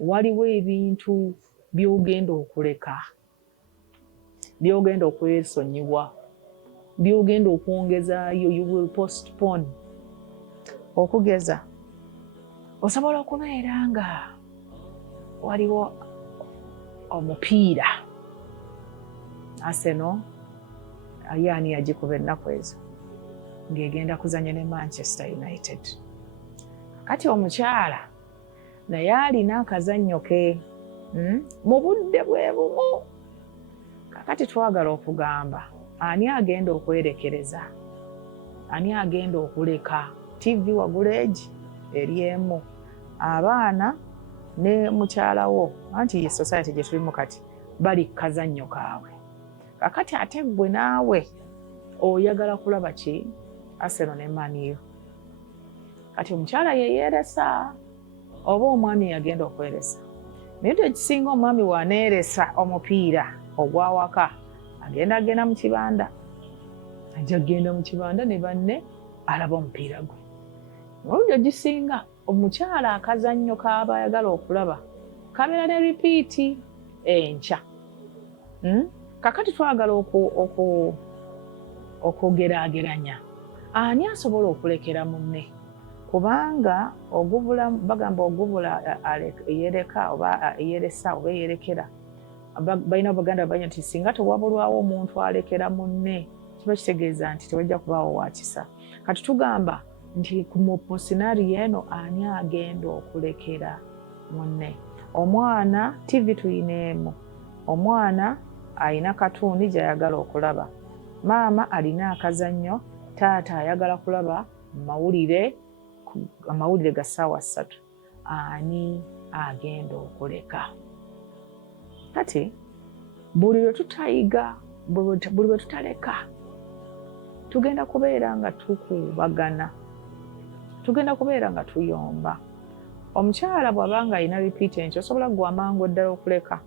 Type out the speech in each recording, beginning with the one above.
waliwo ebintu by'ogenda okuleka, by'ogenda okwesonyiwa, by'ogenda okwongezaayo, you will postpone. Okugeza osobola okubeera nga waliwo omupiira Arsenal ani yagikuba ennaku ezo ng'egenda kuzanya ne Manchester United. Kati omukyala naye alina akazannyo ke mu budde bwe bumu. Kakati twagala okugamba ani agenda okwerekereza, ani agenda okuleka TV wagula egi eri emu, abaana ne mukyala wo, anti ye society gye tulimu kati bali kazannyo kaabwe. Kakati ate gwe naawe oyagala kulaba ki? Arsenal ne Man U. Kati omukyala ye yeeresa oba omwami yagenda okweresa. Naye tekisinga omwami waneeresa omupiira ogwawaka agenda mu kibanda. Ajja kgenda mu kibanda ne banne alaba omupiira gwe. Oludde gisinga omukyala akazannyo k'aba ayagala okulaba kabeera ne ripiiti enkya. Kakati twagala okugeraageranya ani asobola okulekera munne, kubanga bagamba ogubula eyereka oba eyeresa oba eyerekera. Balina Abaganda banya nti singa tewabulwawo omuntu alekera munne kiba kitegeeza nti tewajja kubaawo wa kisa. Kati tugamba nti mu scenario eno ani agenda okulekera munne. Omwana TV tuyineemu, omwana alina katuuni gy'ayagala okulaba, maama alina akazannyo, taata ayagala kulaba amawulire ga ssaawa 3. Ani agenda okuleka? Kati buli lwe tutayiga, buli lwe tutaleka, tugenda kubeera nga tukubagana, tugenda kubeera nga tuyomba. Omukyala bw'abanga alina ripiiti enkyo osobola gwa amangu ddala okuleka,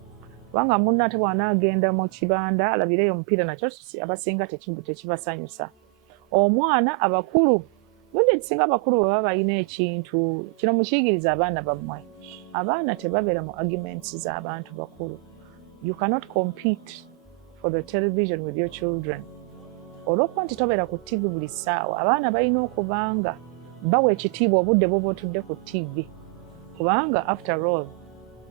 kubanga munno ate bw'anaagenda mu kibanda alabireyo omupiira nakyo abasinga tekibasanyusa. Omwana abakulu, budde ekisinga abakulu bwe baba balina ekintu kino mukiyigiriza abaana bammwe. Abaana tebabeera mu arguments z'abantu bakulu. You cannot compete for the television with your children. Olw'okuba nti tobeera ku TV buli ssaawa, abaana balina okubanga bawa ekitiibwa obudde bw'oba otudde ku TV, kubanga after all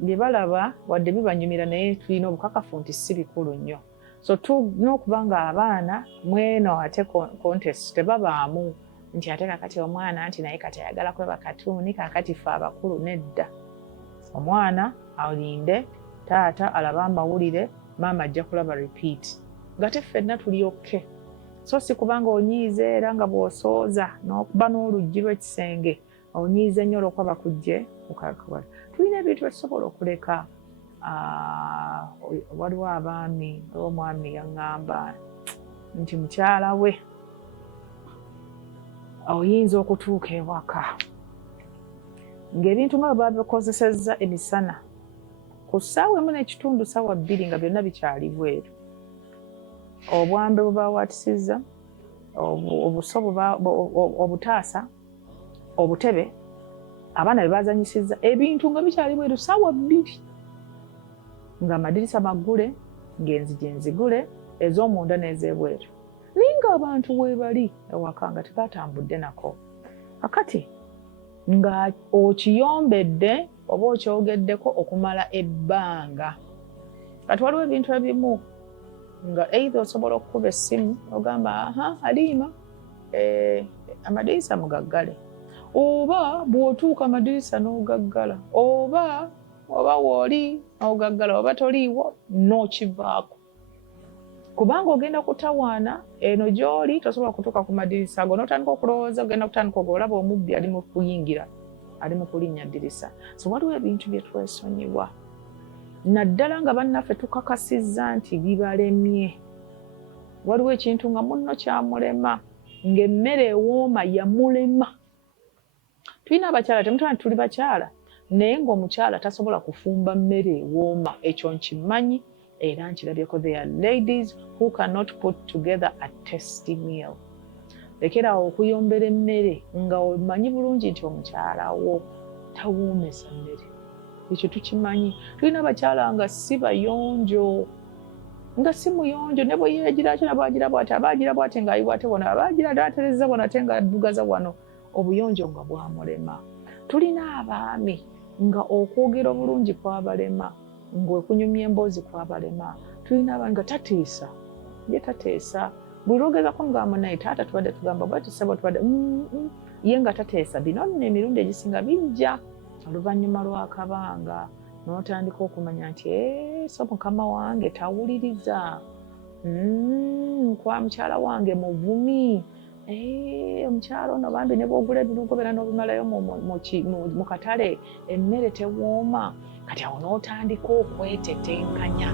bye balaba wadde bibanyumira naye tulina obukakafu nti si bikulu nnyo. So tulina okuba nga abaana mweno ate contest tebabaamu nti ate kakati omwana nti naye kati ayagala kweba katuuni, kakati ffe abakulu nedda. Omwana alinde taata alaba amawulire, maama ajja kulaba repeat. Ngate ffenna tuli okke. So si kubanga onyiiza era nga bw'osooza n'okuba n'oluggi lw'ekisenge onyiiza nnyo olw'okuba bakujje okakubala. Tulina ebintu byetusobola okuleka. Waliwo abaami, omwami yaŋŋamba nti mukyala we oyinza okutuuka ewaka ng'ebintu nga bwe babikozesezza emisana ku ssaawa emu n'ekitundu ssaawa 2 nga byonna bikyali bweru. Obwambe bwe baawatisizza, obuso obutaasa, obutebe, abaana bye baazanyisizza, ebintu nga bikyali bweru ssaawa 2, ng'amadirisa maggule, ng'enzigi nzigule, ez'omunda n'ez'ebweru. Naye ng'abantu bwe bali ewaka nga tebatambudde nako. Kakati nga okiyombedde oba okyogeddeko okumala ebbanga. Kati waliwo ebintu ebimu nga either osobola okukuba essimu ogamba Halima amadirisa mugaggale, oba bw'otuuka amadirisa n'ogaggala, oba wooli n'ogaggala, oba toliiwo n'okivaako. Kubanga ogenda kutawaana eno gy'oli tosobola kutuuka ku madirisa ago n'otandika okulowooza ogenda kutandika olaba omubbi ali mu kuyingira, ali mu kulinnya ddirisa. So waliwo ebintu bye twesonyiwa naddala nga bannaffe tukakasizza nti bibalemye. Waliwo ekintu nga munno kyamulema, ng'emmere ewooma yamulema. Tulina abakyala, temutwala nti tuli bakyala, naye ng'omukyala tasobola kufumba mmere ewooma. Ekyo nkimanyi era nkirabyeko. There are ladies who cannot put together a tasty meal. Lekera okuyombera emmere nga omanyi bulungi nti omukyala wo tawoomesa mmere. ekyo tukimanyi. Tulina abakyala nga si bayonjo, nga si muyonjo, ne bwe yeegira atyo nabo agira bw'ati, aba agira bw'ati ng'ayiwa ate wano, aba agira atereza wano ate ng'addugaza wano, obuyonjo nga bwamulema. Tulina abaami nga okwogera obulungi kwabalema, ng'okunyumya emboozi kwabalema. Tulina abaami nga tateesa, ye tateesa. Buli lwogezako ng'amunaye taata tubadde tugamba bw'ati ssebo tubadde ye nga tateesa. Bino nno emirundi egisinga bijja oluvannyuma lw'akabanga, n'otandika okumanya nti so mukama wange tawuliriza, kwa mukyala wange muvumi, omukyala ono bambi ne bw'ogula ebirungo beera n'obimalayo mu katale emmere tewooma. Kati awo n'otandika okwetetenkanya